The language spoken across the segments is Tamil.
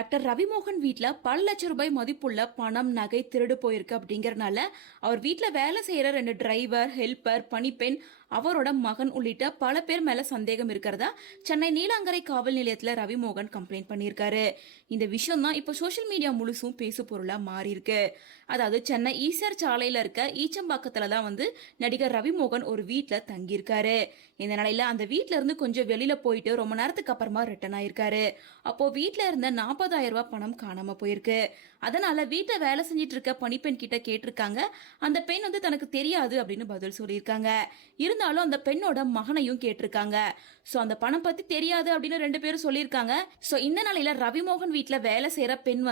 ஆக்டர் ரவிமோகன் வீட்ல பல லட்சம் ரூபாய் மதிப்புள்ள பணம் நகை திருடு போயிருக்கு அப்படிங்கறதுனால அவர் வீட்ல வேலை செய்யற 2 டிரைவர், ஹெல்பர், பணிப்பெண், அவரோட மகன் உள்ளிட்ட பல பேர் மேல சந்தேகம் இருக்கிறதா சென்னை நீலாங்கரை காவல் நிலையத்துல ரவிமோகன் கம்ப்ளைண்ட் பண்ணியிருக்காரு. இந்த விஷயம் தான் இப்ப சோசியல் மீடியா முழுசும் பேசு பொருளா மாறி இருக்கு. அதாவது சென்னை ஈசிஆர் சாலையில இருக்க ஈச்சம்பாக்கத்துல தான் நடிகர் ரவிமோகன் ஒரு வீட்ல தங்கியிருக்காரு. இந்த நிலையில அந்த வீட்ல இருந்து கொஞ்சம் வெளியில போயிட்டு ரொம்ப நேரத்துக்கு அப்புறமா ரிட்டர்ன் ஆயிருக்காரு. அப்போ வீட்ல இருந்த 40,000 ரூபாய் பணம் காணாம போயிருக்கு. அதனால வீட்டை வேலை செஞ்சிட்டு இருக்க பணிப்பெண் கிட்ட கேட்டிருக்காங்க. அந்த பெண் தனக்கு தெரியாது அப்படின்னு பதில் சொல்லியிருக்காங்க. இருந்தாலும் அந்த பெண்ணோட மகனையும் கேட்டிருக்காங்க. சோ அந்த பணம் பத்தி தெரியாது அப்படின்னு 2 பேரும் சொல்லியிருக்காங்க. சோ இந்த நிலையில ரவிமோகன் வீட்ல வேலை செய்யற பெண்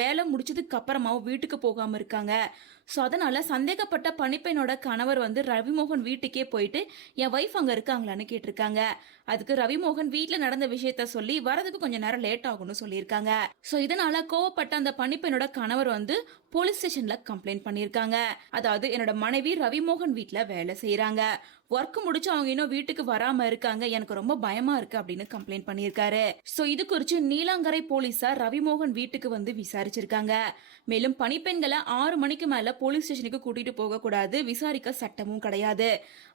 வேலை முடிச்சதுக்கு அப்புறமாவும் வீட்டுக்கு போகாம இருக்காங்க. சோ அதனால சந்தேகப்பட்ட பணிப்பெண்ணோட கணவர் ரவிமோகன் வீட்டுக்கே போயிட்டு என் வைஃப் அங்க இருக்காங்களான்னு கேட்டிருக்காங்க. அதுக்கு ரவிமோகன் வீட்டுல நடந்த விஷயத்த சொல்லி வரதுக்கு கொஞ்சம் நேரம் லேட் ஆகும்னு சொல்லியிருக்காங்க. சோ இதனால கோவப்பட்ட அந்த பணிப்பெண்ணோட கணவர் போலீஸ் ஸ்டேஷன்ல கம்ப்ளைண்ட் பண்ணிருக்காங்க. அதாவது என்னோட மனைவி ரவிமோகன் வீட்ல வேலை செய்யறாங்க, ஒர்க் முடிச்சு அவங்க இன்னும் வீட்டுக்கு வராம இருக்காங்க, எனக்கு ரொம்ப பயமா இருக்கு அப்படின்னு கம்ப்ளைண்ட் பண்ணிருக்காரு. சோ இது குறிச்சு நீலாங்கரை போலீசார் ரவிமோகன் வீட்டுக்கு விசாரிச்சிருக்காங்க. மேலும் பணிப்பெண்களை 6 மணிக்கு மேல போலீஸ் ஸ்டேஷனுக்கு கூட்டிட்டு போக கூடாது, விசாரிக்க சட்டமும் கிடையாது.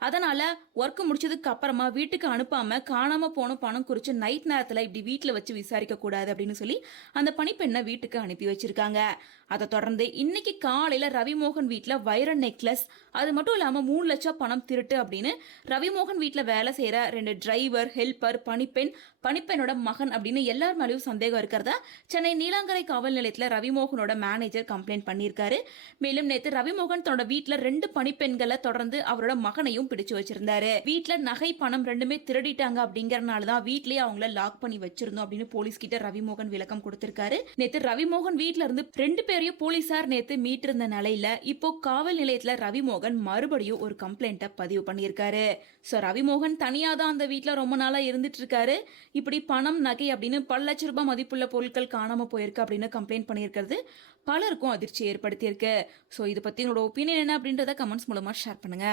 அதனால ஒர்க் முடிச்சதுக்கு அப்புறமா வீட்டுக்கு அனுப்பாம காணாம போன பணம் குறிச்சு நைட் நேரத்துல இப்படி வீட்டுல வச்சு விசாரிக்க கூடாது அப்படின்னு சொல்லி அந்த பணிப்பெண்ணை வீட்டுக்கு அனுப்பி வச்சிருக்காங்க. அதை தொடர்ந்து இன்னைக்கு காலையில ரவிமோகன் வீட்டுல வைர நெக்லஸ், அது மட்டும் இல்லாம 3 லட்சம் பணம் திருட்டு அப்படின்னு ரவிமோகன் வீட்டுல வேலை செய்யற 2 டிரைவர், ஹெல்பர், பணிப்பெண்ணோட மகன் அப்படின்னு எல்லார் மேலேயும் சந்தேகம் இருக்கிறதா சென்னை நீலாங்கரை காவல் நிலையத்துல ரவிமோகனோட மேனேஜர் கம்ப்ளைண்ட் பண்ணியிருக்காரு. மேலும் நேற்று ரவிமோகன் தன்னோட வீட்டுல 2 பணிப்பெண்களை தொடர்ந்து அவரோட மகனையும் பிடிச்சு வச்சிருந்தாரு. வீட்டுல நகை, பணம் ரெண்டுமே திருடிட்டாங்க அப்படிங்கறதுனாலதான் வீட்லயே அவங்கள லாக் பண்ணி வச்சிருந்தோம் அப்படின்னு போலீஸ் கிட்ட ரவிமோகன் விளக்கம் கொடுத்திருக்காரு. நேற்று ரவிமோகன் வீட்டுல இருந்து 2 பேரையும் போலீசார் நேற்று மீட்டிருந்த நிலையில இப்போ காவல் நிலையத்துல ரவிமோகன் மறுபடியும் ஒரு கம்ப்ளைண்ட பதிவு பண்ணியிருக்காரு. சோ ரவிமோகன் தனியா தான் அந்த வீட்டுல ரொம்ப நாளா இருந்துட்டு இருக்காரு. இப்படி பணம், நகை அப்படின்னு பல லட்சம் ரூபாய் மதிப்புள்ள பொருட்கள் காணாம போயிருக்கு அப்படின்னு கம்ப்ளைண்ட் பண்ணியிருக்கிறது பலருக்கும் அதிர்ச்சி ஏற்படுத்தியிருக்கு. சோ இதை பத்தி உங்களோட ஒப்பீனியன் என்ன அப்படின்றத கமெண்ட்ஸ் மூலமா ஷேர் பண்ணுங்க.